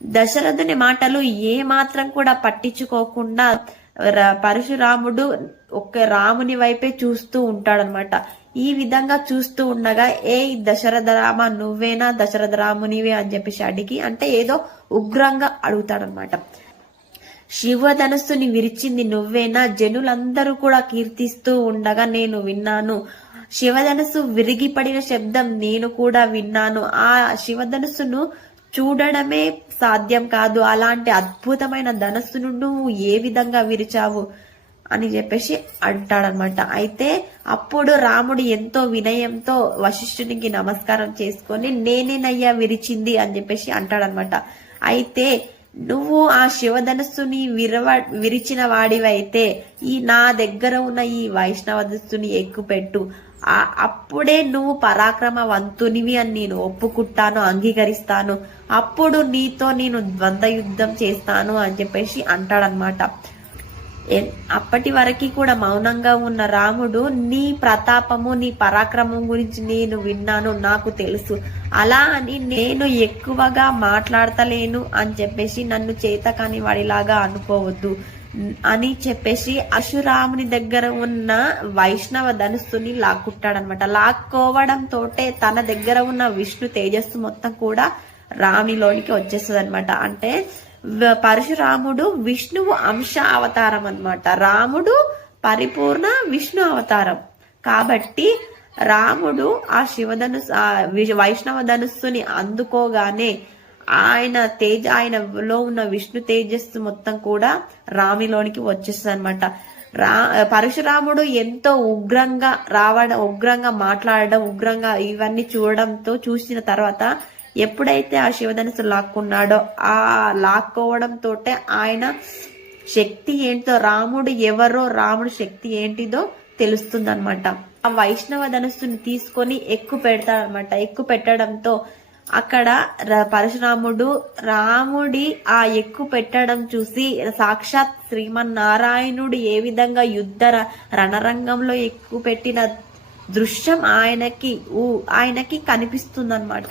దశరథుని మాటలు ఏ మాత్రం కూడా పట్టించుకోకుండా పరశురాముడు ఒక రాముని వైపే చూస్తూ ఉంటాడనమాట. ఈ విధంగా చూస్తూ ఉండగా, ఏ దశరథ రామ నువ్వేనా దశరథ రామునివే అని చెప్పేసి అడిగి, అంటే ఏదో ఉగ్రంగా అడుగుతాడనమాట. శివధనుస్సుని విరిచింది నువ్వేనా, జనులందరూ కూడా కీర్తిస్తూ ఉండగా నేను విన్నాను. శివధనుస్సు విరిగిపడిన శబ్దం నేను కూడా విన్నాను. ఆ శివధనుస్సును చూడడమే సాధ్యం కాదు, అలాంటి అద్భుతమైన ధనస్సును నువ్వు ఏ విధంగా విరిచావు అని చెప్పేసి అంటాడనమాట. అయితే అప్పుడు రాముడు ఎంతో వినయంతో వశిష్ఠునికి నమస్కారం చేసుకొని నేనేనయ్యా విరిచింది అని చెప్పేసి అంటాడనమాట. అయితే నువ్వు ఆ శివధనస్సుని విరిచిన వాడివైతే నా దగ్గర ఉన్న ఈ వైష్ణవధస్సుని ఎక్కుపెట్టు, అప్పుడే నువ్వు పరాక్రమవంతునివి అని నేను ఒప్పుకుంటాను, అంగీకరిస్తాను. అప్పుడు నీతో నేను ద్వంద్వ యుద్ధం చేస్తాను అని చెప్పేసి అంటాడనమాట. అప్పటి వరకు కూడా మౌనంగా ఉన్న రాముడు, నీ ప్రతాపము నీ పరాక్రమం గురించి నేను విన్నాను, నాకు తెలుసు, అలా అని నేను ఎక్కువగా మాట్లాడతలేను అని చెప్పేసి నన్ను చేతకాని వాడిలాగా అనుకోవద్దు అని చెప్పేసి పరశురాముని దగ్గర ఉన్న వైష్ణవ ధనుస్సుని లాక్కుంటాడనమాట. లాక్కోవడంతో తన దగ్గర ఉన్న విష్ణు తేజస్సు మొత్తం కూడా రామునిలోనికి వచ్చేస్తుంది అనమాట. అంటే పరశురాముడు విష్ణువు అంశ అవతారం అన్నమాట. రాముడు పరిపూర్ణ విష్ణు అవతారం కాబట్టి రాముడు ఆ వైష్ణవ ధనుస్సుని అందుకోగానే ఆయనలో ఉన్న విష్ణు తేజస్సు మొత్తం కూడా రామునిలోనికి వచ్చేస్తుంది అనమాట. పరశురాముడు ఎంతో ఉగ్రంగా మాట్లాడడం, ఉగ్రంగా ఇవన్నీ చూసిన తర్వాత ఎప్పుడైతే ఆ శివధనుస్సు లాక్కున్నాడో, ఆ లాక్కోవడంతో ఆయన శక్తి ఏంటో, రాముడు ఎవరో, రాముడు శక్తి ఏంటిదో తెలుస్తుంది అనమాట. ఆ వైష్ణవ ధనుస్సుని తీసుకొని ఎక్కువ పెడతాడనమాట. ఎక్కువ పెట్టడంతో అక్కడ పరశురాముడు రాముడి ఆ ఎక్కువ పెట్టడం చూసి సాక్షాత్ శ్రీమన్నారాయణుడు ఏ విధంగా యుద్ధ రణరంగంలో ఎక్కువ పెట్టిన దృశ్యం ఆయనకి కనిపిస్తుంది అనమాట.